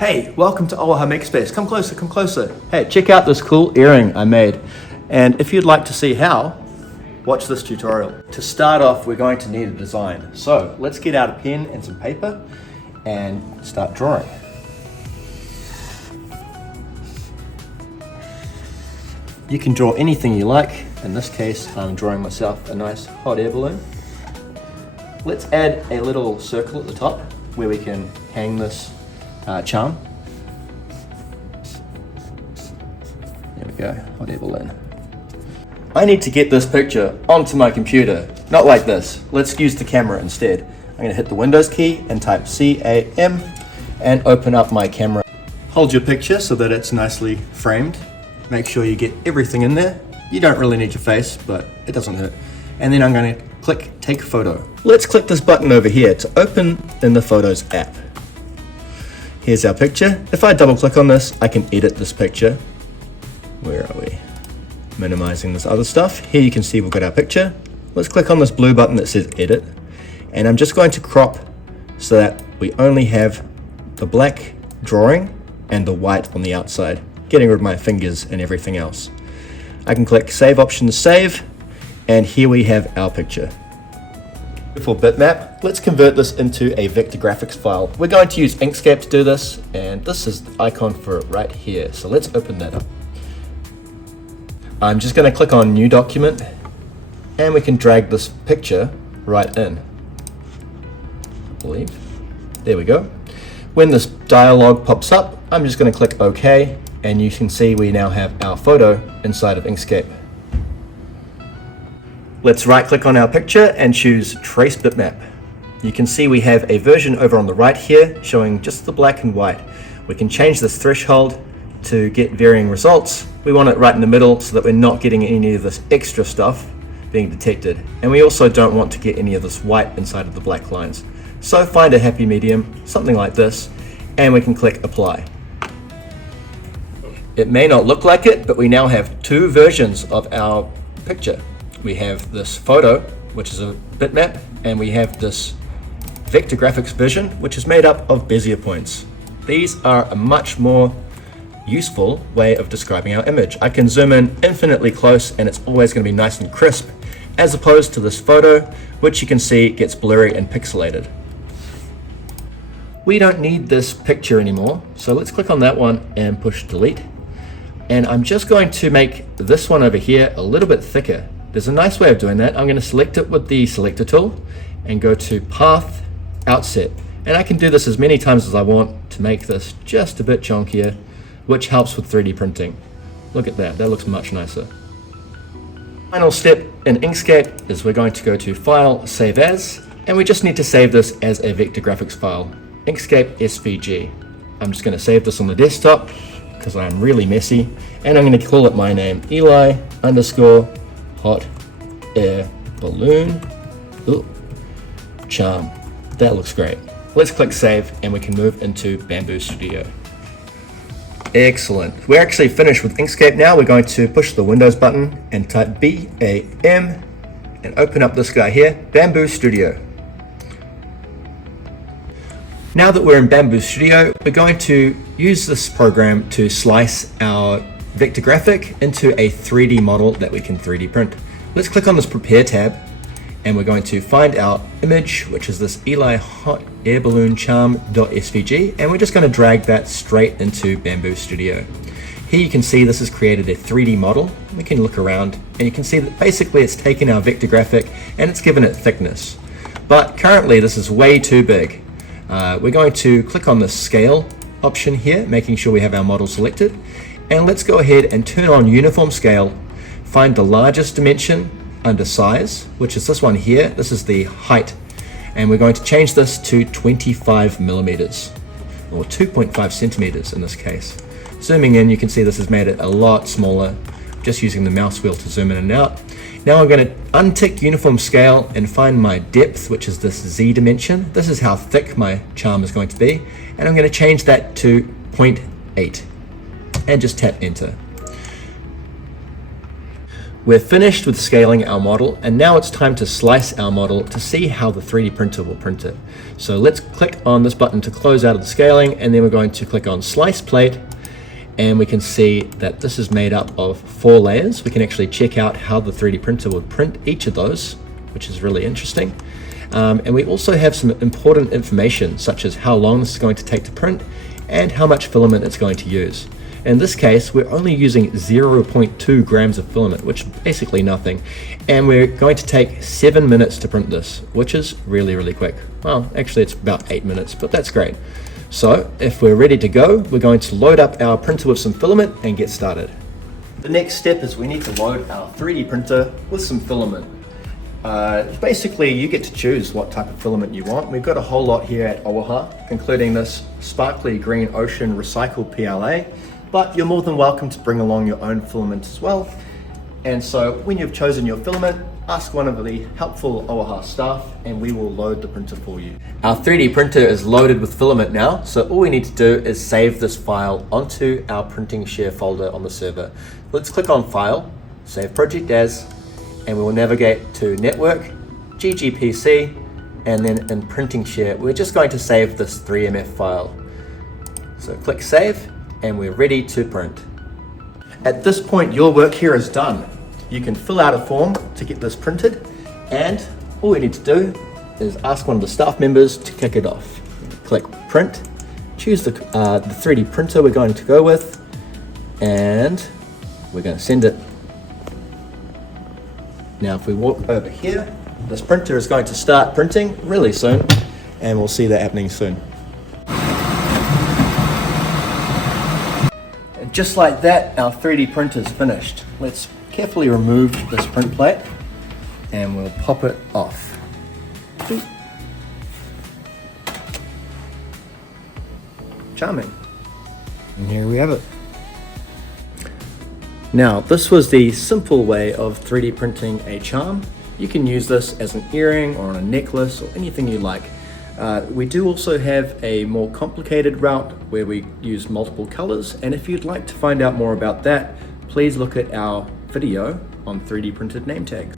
Hey, welcome to Auaha Makerspace. Come closer, come closer. Hey, check out this cool earring I made. And if you'd like to see how, watch this tutorial. To start off, we're going to need a design. So let's get out a pen and some paper and start drawing. You can draw anything you like. In this case, I'm drawing myself a nice hot air balloon. Let's add a little circle at the top where we can hang this charm. There we go, hot air balloon. I need to get this picture onto my computer, not like this. Let's use the camera instead. I'm going to hit the Windows key and type CAM and open up my camera. Hold your picture so that it's nicely framed. Make sure you get everything in there. You don't really need your face, but it doesn't hurt. And then I'm going to click Take Photo. Let's click this button over here to open in the Photos app. Here's our picture. If I double click on this, I can edit this picture. Where are we? Minimizing this other stuff. Here you can see we've got our picture. Let's click on this blue button that says edit. And I'm just going to crop so that we only have the black drawing and the white on the outside, getting rid of my fingers and everything else. I can click Save Option to save, and here we have our picture. For bitmap, let's convert this into a vector graphics file. We're going to use Inkscape to do this, and this is the icon for it right here. So let's open that up. I'm just going to click on New Document, and we can drag this picture right in. I believe. There we go. When this dialog pops up, I'm just going to click OK, and you can see we now have our photo inside of Inkscape. Let's right click on our picture and choose Trace Bitmap. You can see we have a version over on the right here showing just the black and white. We can change this threshold to get varying results. We want it right in the middle so that we're not getting any of this extra stuff being detected. And we also don't want to get any of this white inside of the black lines. So find a happy medium, something like this, and we can click Apply. It may not look like it, but we now have two versions of our picture. We have this photo, which is a bitmap, and we have this vector graphics version, which is made up of Bezier points. These are a much more useful way of describing our image. I can zoom in infinitely close and it's always going to be nice and crisp, as opposed to this photo, which you can see gets blurry and pixelated. We don't need this picture anymore, so let's click on that one and push delete. And I'm just going to make this one over here a little bit thicker. There's a nice way of doing that. I'm going to select it with the selector tool and go to Path, Outset. And I can do this as many times as I want to make this just a bit chunkier, which helps with 3D printing. Look at that, that looks much nicer. Final step in Inkscape is we're going to go to File, Save As, and we just need to save this as a vector graphics file, Inkscape SVG. I'm just going to save this on the desktop because I'm really messy, and I'm going to call it my name, Eli_hot air balloon charm. That looks great. Let's click Save and we can move into Bamboo Studio. Excellent. We're actually finished with Inkscape now. We're going to push the Windows button and type BAM and open up this guy here, Bamboo Studio. Now that we're in Bamboo Studio, we're going to use this program to slice our vector graphic into a 3D model that we can 3D print. Let's click on this Prepare tab, and we're going to find our image, which is this Eli Hot Air Balloon Charm.svg, and we're just going to drag that straight into Bamboo Studio. Here you can see this has created a 3D model. We can look around, and you can see that basically it's taken our vector graphic and it's given it thickness. But currently this is way too big. We're going to click on the Scale option here, making sure we have our model selected. And let's go ahead and turn on Uniform Scale, find the largest dimension under Size, which is this one here. This is the height. And we're going to change this to 25 millimeters, or 2.5 centimeters in this case. Zooming in, you can see this has made it a lot smaller, just using the mouse wheel to zoom in and out. Now I'm going to untick Uniform Scale and find my depth, which is this Z dimension. This is how thick my charm is going to be. And I'm going to change that to 0.8 and just tap Enter. We're finished with scaling our model, and now it's time to slice our model to see how the 3D printer will print it. So let's click on this button to close out of the scaling, and then we're going to click on Slice Plate, and we can see that this is made up of 4 layers. We can actually check out how the 3D printer would print each of those, which is really interesting. And we also have some important information, such as how long this is going to take to print and how much filament it's going to use. In this case, we're only using 0.2 grams of filament, which is basically nothing. And we're going to take 7 minutes to print this, which is really, really quick. Well, actually it's about 8 minutes, but that's great. So if we're ready to go, we're going to load up our printer with some filament and get started. The next step is we need to load our 3D printer with some filament. Basically, you get to choose what type of filament you want. We've got a whole lot here at Auaha, including this sparkly green ocean recycled PLA, but you're more than welcome to bring along your own filament as well. And so when you've chosen your filament, ask one of the helpful Auaha staff and we will load the printer for you. Our 3D printer is loaded with filament now, so all we need to do is save this file onto our printing share folder on the server. Let's click on File, Save Project As, and we will navigate to Network, GGPC, and then in Printing Share, we're just going to save this 3MF file. So click Save, and we're ready to print. At this point, your work here is done. You can fill out a form to get this printed, and all we need to do is ask one of the staff members to kick it off. Click Print, choose the 3D printer we're going to go with, and we're going to send it. Now if we walk over here, this printer is going to start printing really soon, and we'll see that happening soon. And just like that, our 3D printer is finished. Let's carefully remove this print plate, and we'll pop it off. Charming. And here we have it. Now, this was the simple way of 3D printing a charm. You can use this as an earring or on a necklace or anything you like. We do also have a more complicated route where we use multiple colors, and if you'd like to find out more about that, please look at our video on 3D printed name tags.